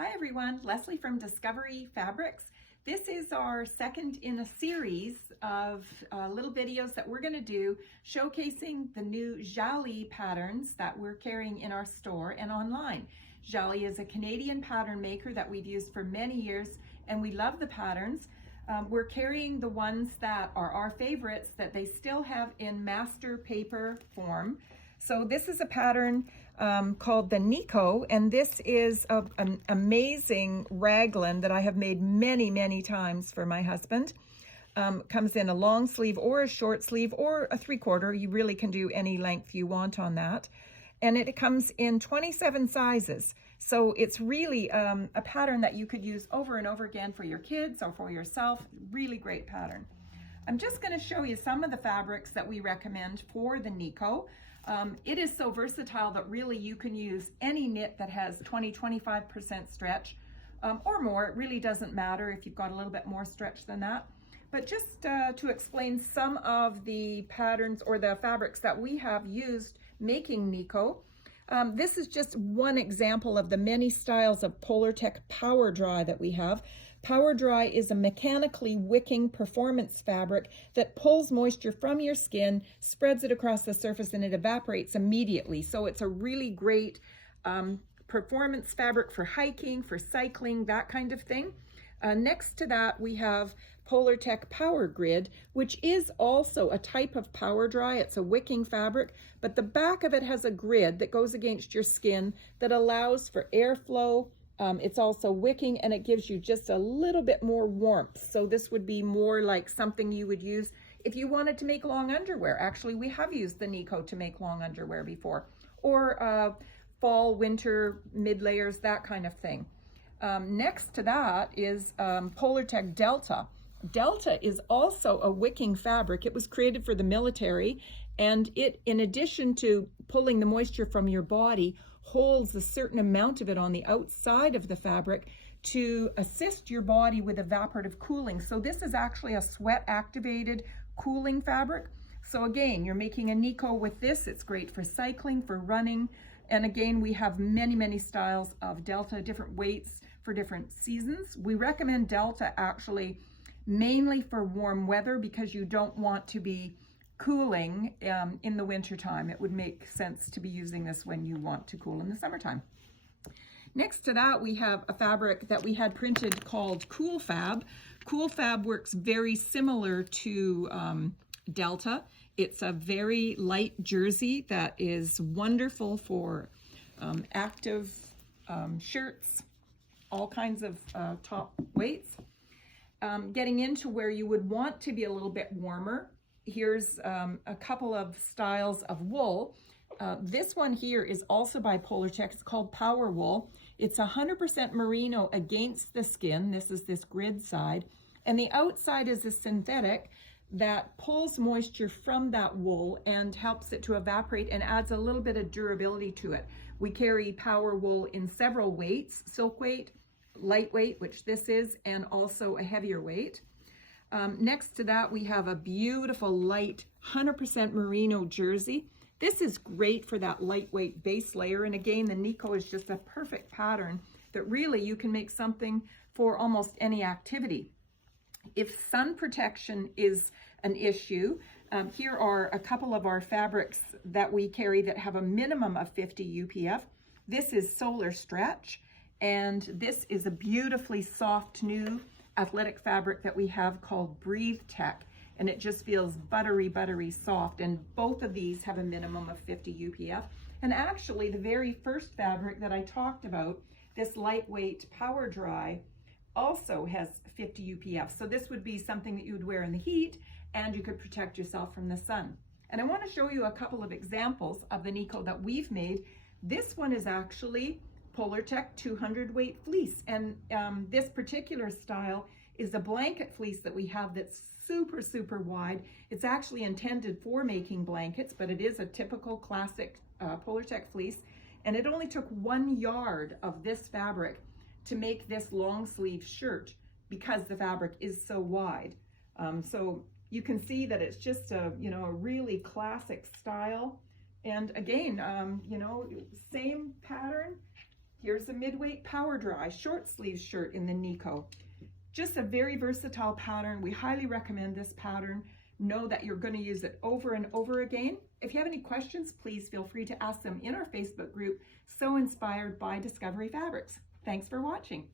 Hi everyone, Leslie from Discovery Fabrics. This is our second in a series of little videos that we're going to do showcasing the new Jalie patterns that we're carrying in our store and online. Jalie is a Canadian pattern maker that we've used for many years and we love the patterns. We're carrying the ones that are our favorites that they still have in master paper form. So this is a pattern called the Nico, and this is an amazing raglan that I have made many times for my husband. Comes in a long sleeve or a short sleeve or a 3/4. You really can do any length you want on that. And it comes in 27 sizes. So it's really a pattern that you could use over and over again for your kids or for yourself. Really great pattern. I'm just going to show you some of the fabrics that we recommend for the Nico. It is so versatile that really you can use any knit that has 20-25% stretch or more. It really doesn't matter if you've got a little bit more stretch than that. But just to explain some of the patterns or the fabrics that we have used making Nico. This is just one example of the many styles of Polartec Power Dry that we have. Power Dry is a mechanically wicking performance fabric that pulls moisture from your skin, spreads it across the surface, and it evaporates immediately. So it's a really great performance fabric for hiking, for cycling, that kind of thing. Next to that, we have Polartec Power Grid, which is also a type of Power Dry. It's a wicking fabric, but the back of it has a grid that goes against your skin that allows for airflow. It's also wicking, and it gives you just a little bit more warmth. So this would be more like something you would use if you wanted to make long underwear. Actually, we have used the Nico to make long underwear before, or fall, winter, mid layers, that kind of thing. Next to that is Polartec Delta. Delta is also a wicking fabric. It was created for the military, and it, in addition to pulling the moisture from your body, holds a certain amount of it on the outside of the fabric to assist your body with evaporative cooling. So this is actually a sweat activated cooling fabric. So again, you're making a Nico with this. It's great for cycling, for running. And again, we have many styles of Delta, different weights for different seasons. We recommend Delta actually mainly for warm weather because you don't want to be cooling in the winter time. It would make sense to be using this when you want to cool in the summertime. Next to that, we have a fabric that we had printed called Cool Fab. Cool Fab works very similar to Delta. It's a very light jersey that is wonderful for active shirts, all kinds of top weights. Getting into where you would want to be a little bit warmer, here's a couple of styles of wool. This one here is also by Polartec. It's called Power Wool. It's 100% merino against the skin. This is this grid side. And the outside is a synthetic that pulls moisture from that wool and helps it to evaporate and adds a little bit of durability to it. We carry Power Wool in several weights: Silkweight, lightweight, which this is, and also a heavier weight. Next to that, we have a beautiful light 100% merino jersey. This is great for that lightweight base layer. And again, the Nico is just a perfect pattern that really you can make something for almost any activity. If sun protection is an issue, here are a couple of our fabrics that we carry that have a minimum of 50 UPF. This is Solar Stretch, and this is a beautifully soft new athletic fabric that we have called Breathe Tech, and it just feels buttery soft, and both of these have a minimum of 50 UPF. And actually the very first fabric that I talked about, this lightweight Power Dry, also has 50 UPF. So this would be something that you would wear in the heat, and you could protect yourself from the sun. And I want to show you a couple of examples of the Nico that we've made. This one is actually Polartec 200 weight fleece, and this particular style is a blanket fleece that we have that's super wide. It's actually intended for making blankets, but it is a typical classic Polartec fleece, and it only took 1 yard of this fabric to make this long sleeve shirt because the fabric is so wide. So you can see that it's just a really classic style. And again, same pattern. Here's a Midweight Power Dry short sleeve shirt in the Nico. Just a very versatile pattern. We highly recommend this pattern. Know that you're going to use it over and over again. If you have any questions, please feel free to ask them in our Facebook group, So Inspired by Discovery Fabrics. Thanks for watching.